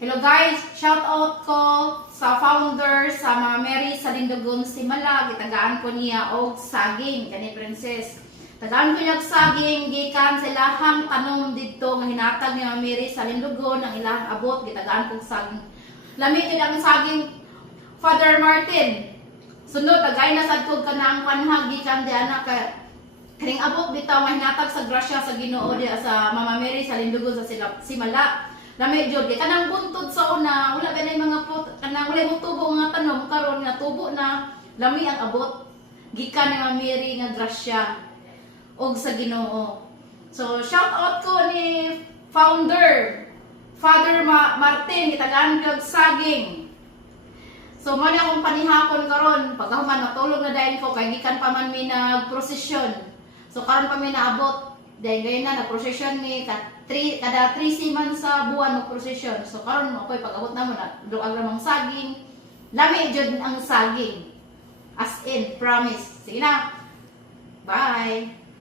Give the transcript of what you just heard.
Hello guys, shout out ko sa founder sa Mama Mary sa Lindogon Simala. Gitagaan ko niya og saging kani princess. Tagaan ko niya og saging gikan sa ilahang tanom didto nga hinatag ni Mama Mary sa Lindogon ang ilahang abot gitagaan kog saging. Lami gid ang saging Father Martin. Sunod tagay na sad kog kanang panhag gikan di ana ka kaning abot bitaw nga hinatag sa grasya sa Ginoo diha sa Mama Mary sa Lindogon sa Simala. Lami jud kay kanang buntod sa una wala ba nay mga pot kanang wala mo tubo nga tanom karon nga tubo na lami ang abot gikan ni Mama Mary nga grasya og sa Ginoo. So shout out ko ni founder Father Martin gitagaan ko og saging. So man akong panihapon karon pagkahuman matulog na dayon ko kay gikan pa man mi nagprosesyon. So karon pa mi naabot dahil ngayon na nag-procession ni kada 3 siman sa buwan mag-procession. So karon mo ako'y pag-abot na mo na doon ang saging. Lami jud ang saging. As in, promise. Sige na. Bye!